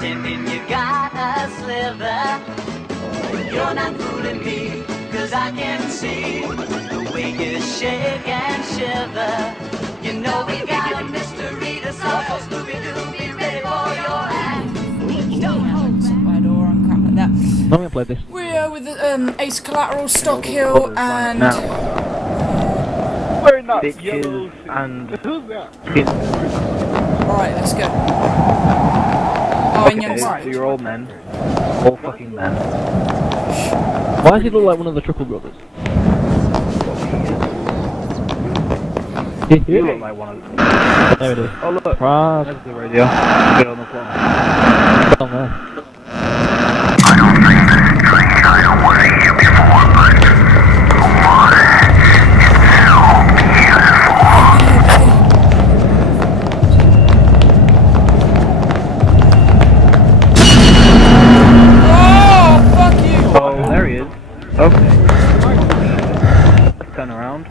pretending you got a sliver. You're not fooling me, cause I can see the way you shake and shiver. You know we got a mystery to solve, so Scooby-Doo, be ready for your act. By door and crap like that. I'm gonna play this. We're with Ace Collateral, Stockhill, and We're not bitches and who's that? alright, let's go. Oh, and okay, YoungSavage. so you're all men. All fucking men. Why does he look like one of the Triple Brothers? You look like one of them. There it is. Oh look, there's the radio. Get on the floor. Get on there. Oh, there he is. Okay. Let's turn around.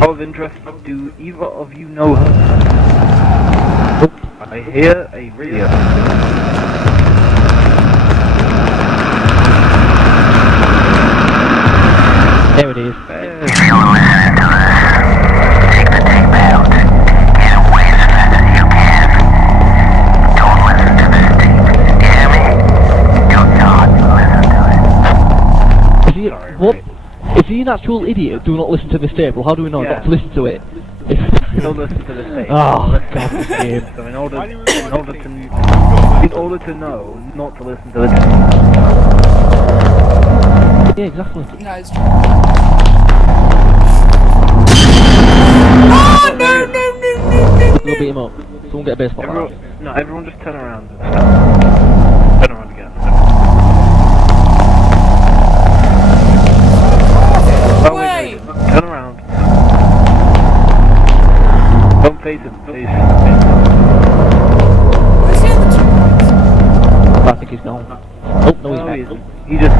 Out of interest, do either of you know her? Oh, I hear a radio. There it is. What? Is he an actual idiot? Do not listen to this tape. Well, how do we know not to listen to it? Don't listen to this tape. Oh, God, this game. So in order to know not to listen to the tape. Yeah, exactly. No, it's oh, no. We'll beat him up. Someone get a baseball bat. No, everyone just turn around. Turn around again. Wait! Turn around. Don't face him, face. Where's the other two guys? I think he's gone. Oh, no, he's not. He just...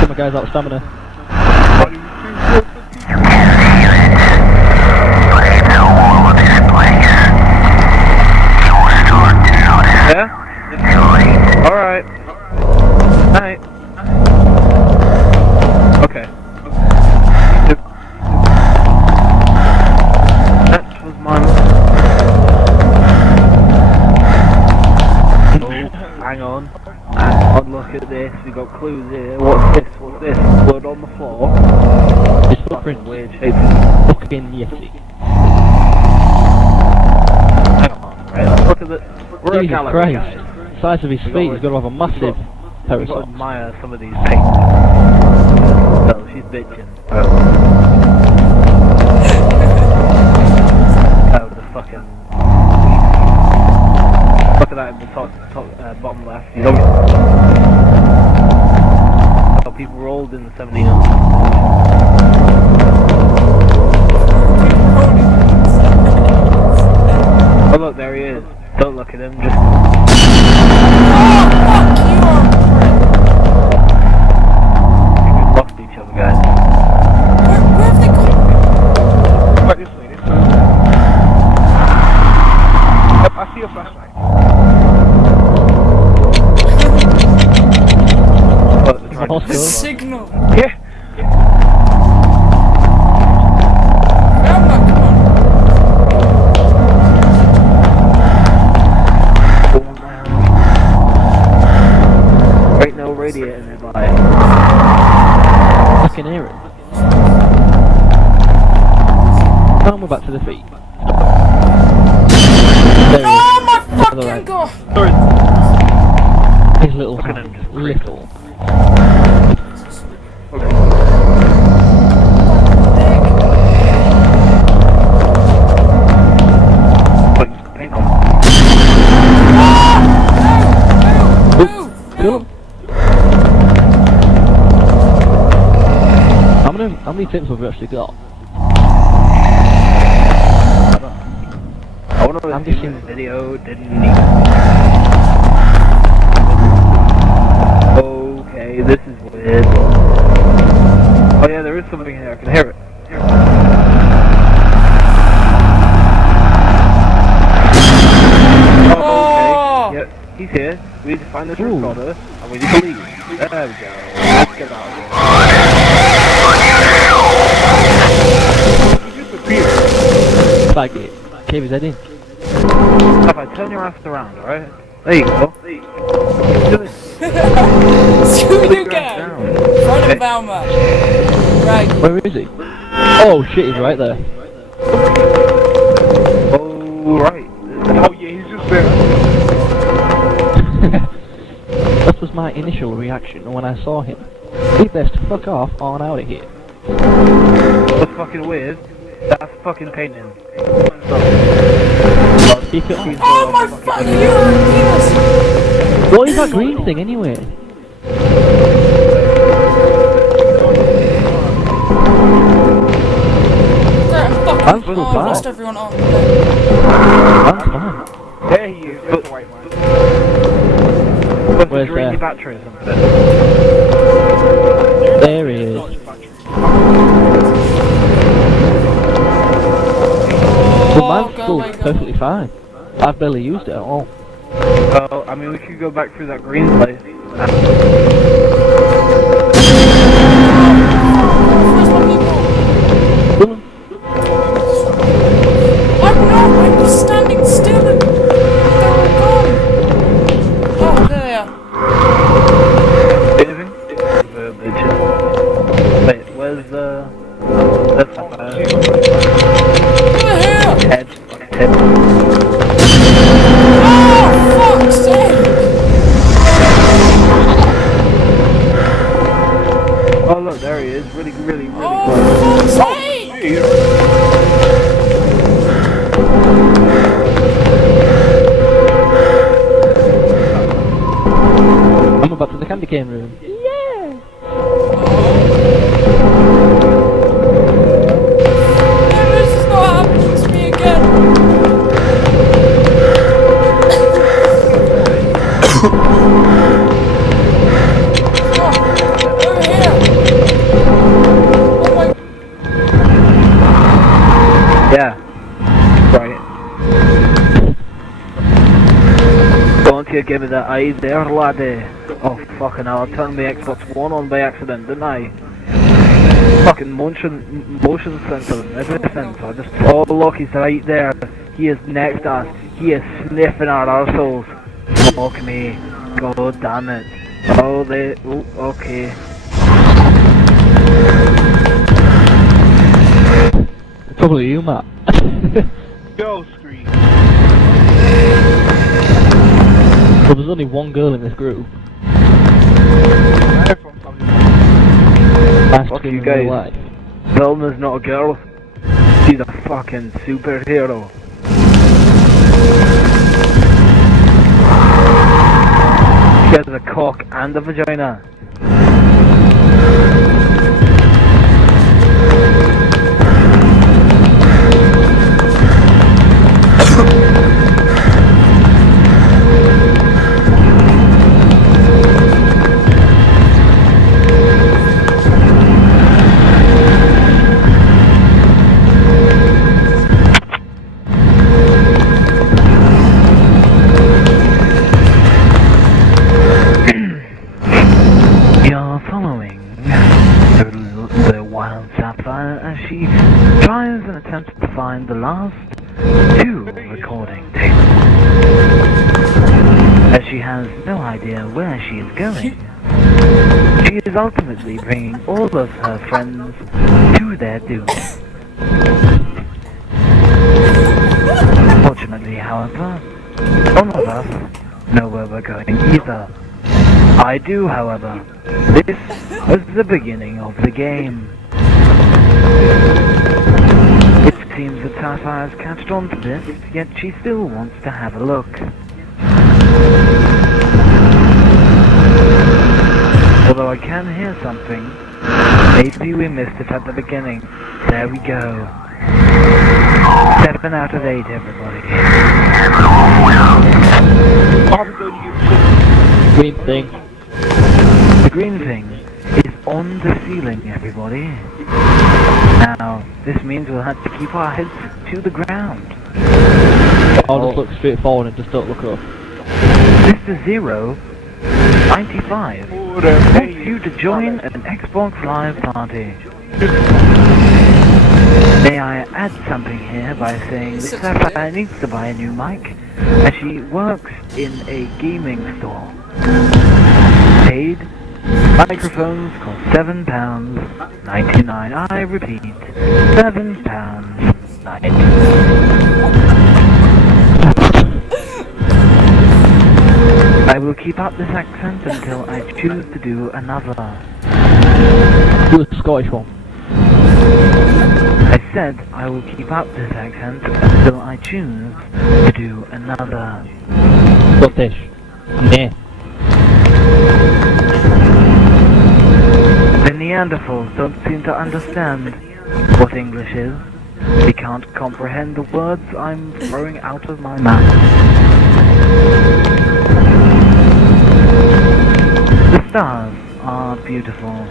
Get my guys out of stamina. Yeah? Alright. Night. Okay. That was mine. Oh, hang on. Look at this. We got clues here. What's this? What's this? Blood on the floor. This footprint. Weird shape. Fucking Yeti. Hang on. Right. Look at the. We're Jesus Christ. The size of his feet. He's got to have a massive pair of socks. Admire some of these paints. So she's bitching. Oh, the fucking. Look at that in the top bottom left. He's obviously. How people rolled in the 1700s. Oh look, there he is. Don't look at him, just... Oh, fuck you! We've lost each other, guys. Where have they gone? Right this way, this way. Yep, I see a flashlight. The signal! Yeah. Come on. Right, no radiator nearby. I can hear it. Now we're back to the feet. There Oh my fucking god! Sorry. His little hand. Little. Kill him. How many tips have we actually got? I wonder if this video didn't need. Okay, this is weird. Oh yeah, there is something here. I can hear it. We need to find this recorder, and we need to leave. There we go. Let's get out of here. You just appeared. Bag it. Cave his head in. If I turn your ass around, alright? There you go. Do it. Scooby-Doo gang! Front of Velma. Right. Where is he? Oh shit, he's right there. Oh, right. Oh, yeah, he's just there. That was my initial reaction when I saw him. He best fuck off on out of here. What's fucking weird? That's fucking painting. Keep it on. Oh my fucking penis! What is that green thing anyway? I'm still I've lost everyone off. I'm fine. There he is, that's the white man. Where's drain there? your battery or something. There he is. The man's still perfectly fine. I've barely used it at all. Well, I mean, we could go back through that green place. Where's my people? I'm not, I'm just standing still and they're all gone. Oh, there they are. Anything? Wait, where's the... That's not bad. They're here! Head. Oh, fuck's sake! Oh look, there he is. Really Oh, close. fuck's sake! I'm about to the candy cane room. This is not happening to me again. Oh, over here. Oh my. Yeah. Right. Don't you give me that eye there, laddie. Oh fucking hell, I turned my Xbox One on by accident, didn't I? Fucking motion sensor and everything, so I just... Oh look, he's right there. He is next to us. He is sniffing our arseholes. Fuck me. God damn it. Oh, okay. Probably you, Matt. Go scream. Well, there's only one girl in this group. Fuck you guys. Velma's not a girl. She's a fucking superhero. She has a cock and a vagina. As she tries and attempts to find the last two recording tapes. As she has no idea where she is going, she is ultimately bringing all of her friends to their doom. Unfortunately, however, none of us know where we're going either. I do, however. This was the beginning of the game. It seems that Tata has catched on to this, yet she still wants to have a look. Although I can hear something, maybe we missed it at the beginning. There we go. 7 out of 8, everybody. Green thing. The green thing is on the ceiling, everybody. Now, this means we'll have to keep our heads to the ground. I'll just look straight forward and just don't look up. Mr. 095 wants you to join an Xbox Live party. May I add something here by saying that Sapphire needs to buy a new mic, as she works in a gaming store. Paid microphones cost £7.99. I repeat, £7.99. I will keep up this accent until I choose to do another. Do a Scottish one. I said I will keep up this accent until I choose to do another. Scottish. Nah. The Neanderthals don't seem to understand what English is. They can't comprehend the words I'm throwing out of my mouth. The stars are beautiful.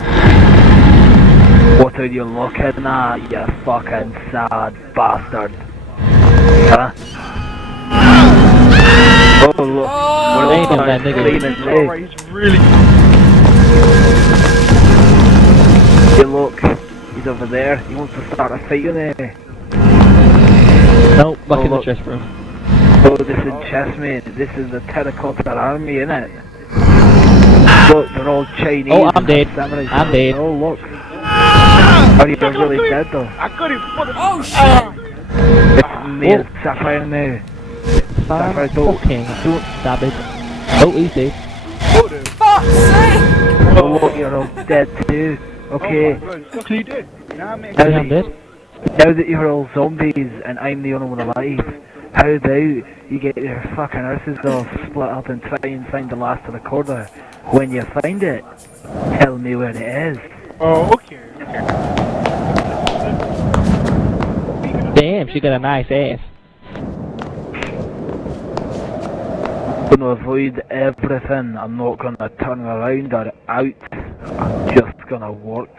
What are you looking at, you fucking sad bastard? Huh? Oh look, we're Ain't no that nigga. He's really... You look, he's over there, he wants to start a fight in there. No, back in the look. chest room. Oh, this is chess, mate. This is the terracotta army, innit? Look, they're all Chinese. Oh, I'm and dead. samurai. I'm dead. Oh, look. Are you really dead, though? Oh shit! It's me and Sapphire now. Sapphire, don't stab it. Oh, he's dead. Fuck's sake! Oh, look, you're all dead too. Okay. Yeah, I'm dead. Now that you're all zombies and I'm the only one alive, how about you get your fucking arses all split up and try and find the last of the corner? When you find it, tell me where it is. Oh, okay. Damn, she got a nice ass. I'm gonna avoid everything. I'm not gonna turn around or out. I'm just gonna work.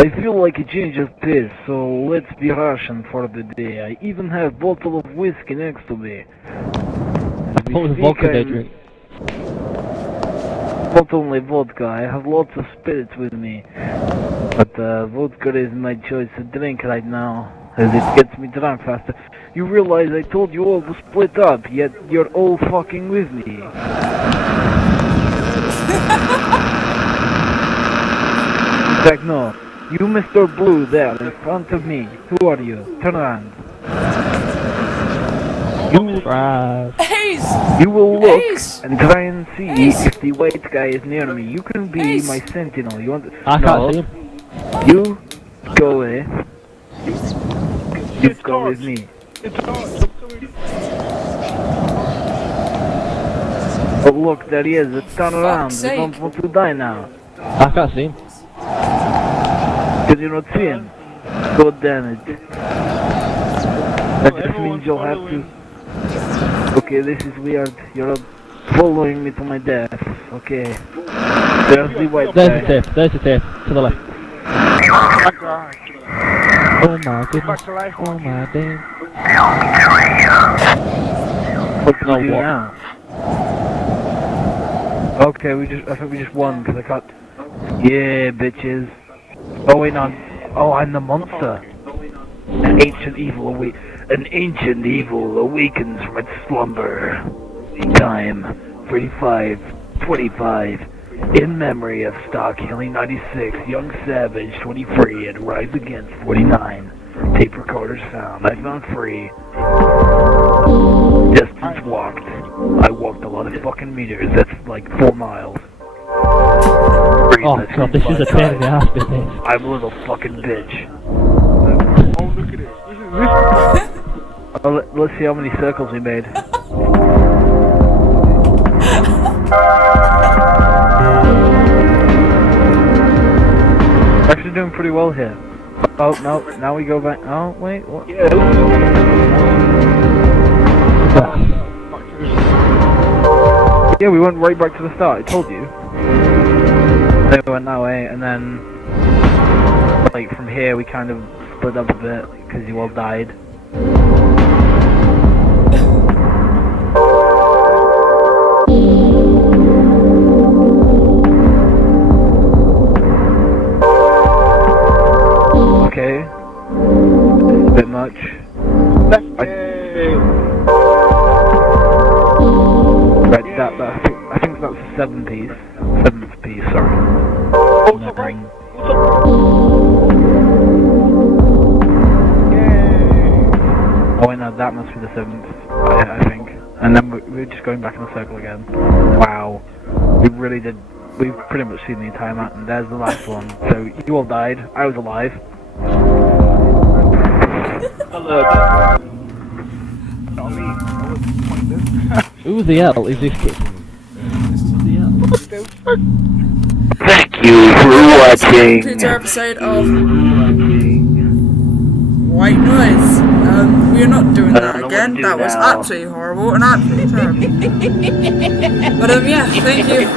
I feel like a change of pace, so let's be rational for the day. I even have a bottle of whiskey next to me. What was vodka they drink? Not only vodka, I have lots of spirits with me. But vodka is my choice to drink right now, as it gets me drunk faster. You realize I told you all to split up, yet you're all fucking with me. In fact, no. You, Mr. Blue, there, in front of me. Who are you? Turn around. Ace! You will look Ace! and try and see Ace! if the white guy is near me. You can be Ace! my sentinel. You want? I can't see him. You go away. You go with me. Oh look, there he is. Let's turn around. We don't want to die now. I can't see him. Did you not see him? God damn it. That just means you'll have to... Okay, this is weird. You're following me to my death. Okay. There's the white There's guy. the tape. There's the tape. To the left. Oh my goodness. Oh my damn. What do we do what? now? Okay, I think we just won because I got... Yeah, bitches. Oh wait, no. Oh, I'm the monster. An ancient evil awakens from its slumber. Time 35:25. In memory of Stockhill96, YoungSavage 23, and Rise Against 49. Tape recorders found. I found 3. Distance walked. I walked a lot of fucking meters. That's like 4 miles. Oh god, this is a pain in the ass, business. I'm a little fucking bitch. Oh, look at it. Oh, let's see how many circles we made. Actually doing pretty well here. Oh, no, now we go back. Oh, wait, what? Yeah, we went right back to the start, I told you. Then we went that way, and then, like, from here we kind of split up a bit, because you all died. bit much. Right, I think that's the seventh piece, sorry. Oh, so right. Oh wait, no, that must be the seventh, I think. And then we're just going back in a circle again. Wow. We really did, we've pretty much seen the entire map, and there's the last one. So, you all died, I was alive. Not me. I was pointless. Who the hell is this kid? Thank you for watching! Concludes our episode of White Noise. We're not doing that again. That was absolutely horrible and absolutely terrible. But yeah, thank you.